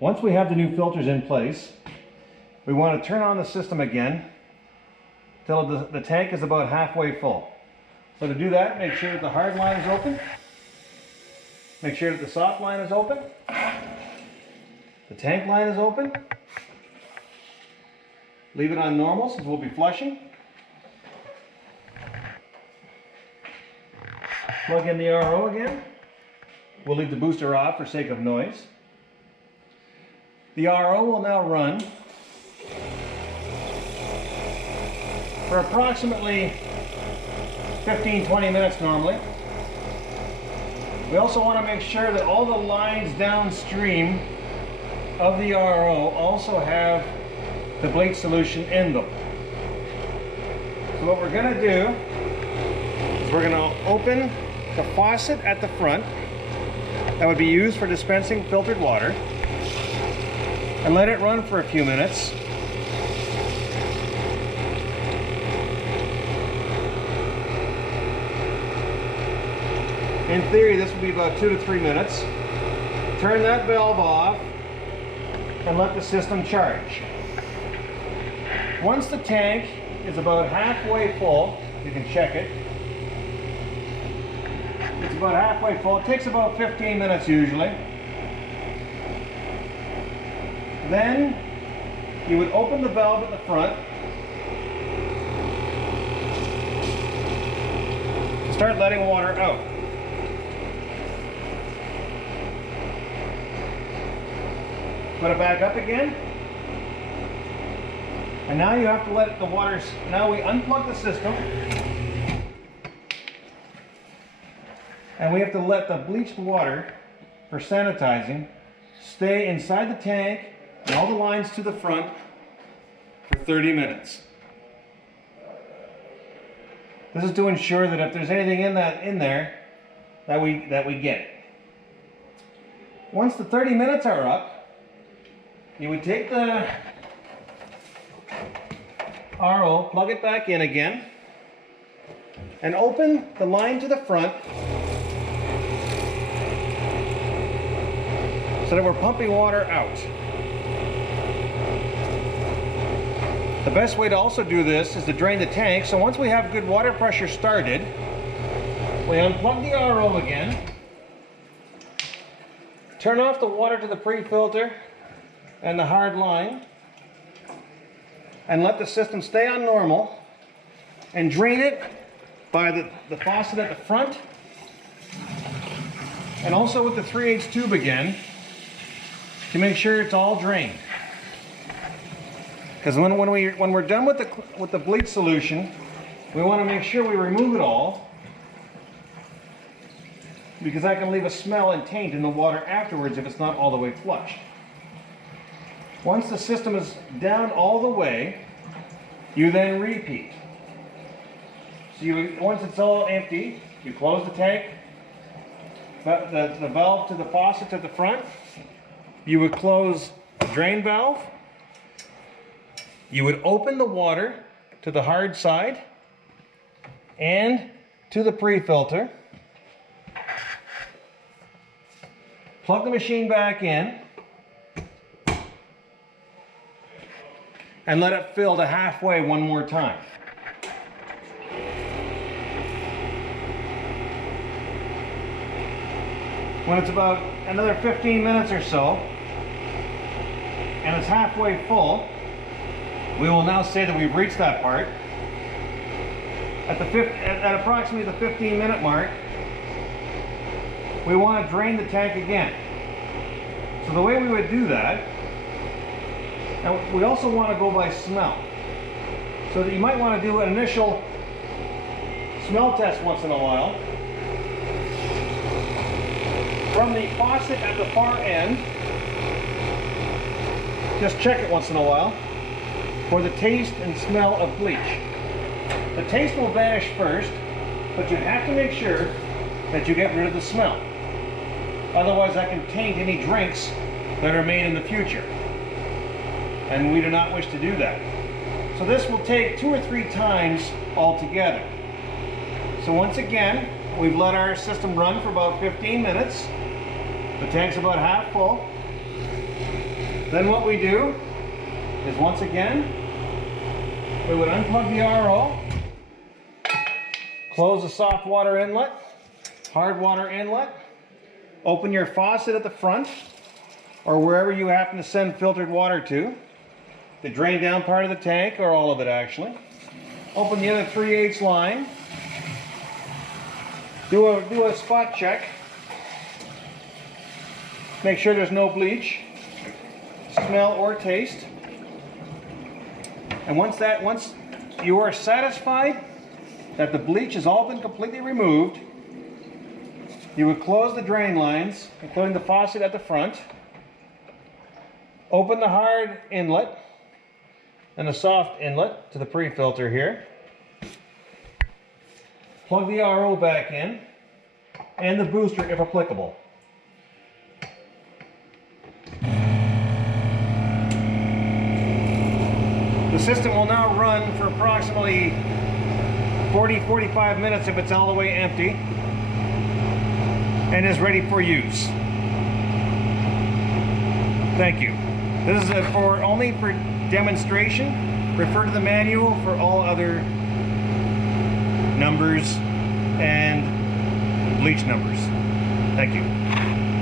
Once we have the new filters in place, we want to turn on the system again till the tank is about halfway full. So to do that, make sure that the hard line is open. Make sure that the soft line is open. The tank line is open. Leave it on normal since we'll be flushing. Plug in the RO again. We'll leave the booster off for sake of noise. The RO will now run for approximately 15-20 minutes normally. We also want to make sure that all the lines downstream of the RO also have the bleach solution in them. So what we're going to do is we're going to open the faucet at the front that would be used for dispensing filtered water and let it run for a few minutes. In theory, this will be about 2 to 3 minutes. Turn that valve off and let the system charge. Once the tank is about halfway full, you can check it. It's about halfway full. It takes about 15 minutes usually. Then you would open the valve at the front to start letting water out. Put it back up again. And now you have to let the water, now we unplug the system. And we have to let the bleached water for sanitizing stay inside the tank and all the lines to the front for 30 minutes. This is to ensure that if there's anything in there that we get it. Once the 30 minutes are up, you would take the RO, plug it back in again, and open the line to the front so that we're pumping water out. The best way to also do this is to drain the tank. So once we have good water pressure started, we unplug the RO again, turn off the water to the pre-filter and the hard line, and let the system stay on normal, and drain it by the faucet at the front, and also with the 3/8 tube again, to make sure it's all drained. Because when we're done with the bleach solution, we want to make sure we remove it all, because that can leave a smell and taint in the water afterwards if it's not all the way flushed. Once the system is down all the way, you then repeat. So once it's all empty, you close the tank, the valve to the faucet at the front. You would close the drain valve. You would open the water to the hard side and to the pre-filter. Plug the machine back in and let it fill to halfway one more time. When it's about another 15 minutes or so, and it's halfway full, we will now say that we've reached that part. At approximately the 15-minute mark, we want to drain the tank again. So the way we would do that, now we also want to go by smell. So that you might want to do an initial smell test once in a while. From the faucet at the far end, just check it once in a while for the taste and smell of bleach. The taste will vanish first, but you have to make sure that you get rid of the smell. Otherwise that can taint any drinks that are made in the future. And we do not wish to do that. So this will take 2 or 3 times altogether. So once again, we've let our system run for about 15 minutes. The tank's about half full. Then what we do is, once again, we would unplug the RO, close the soft water inlet, hard water inlet, open your faucet at the front or wherever you happen to send filtered water to, the drain down part of the tank, or all of it actually. Open the other 3/8 line, do a spot check, make sure there's no bleach, smell or taste. And once you are satisfied that the bleach has all been completely removed, you would close the drain lines, including the faucet at the front, open the hard inlet and the soft inlet to the pre-filter here, plug the RO back in, and the booster if applicable. The system will now run for approximately 40-45 minutes if it's all the way empty, and is ready for use. Thank you. This is only for demonstration. Refer to the manual for all other numbers and bleach numbers. Thank you.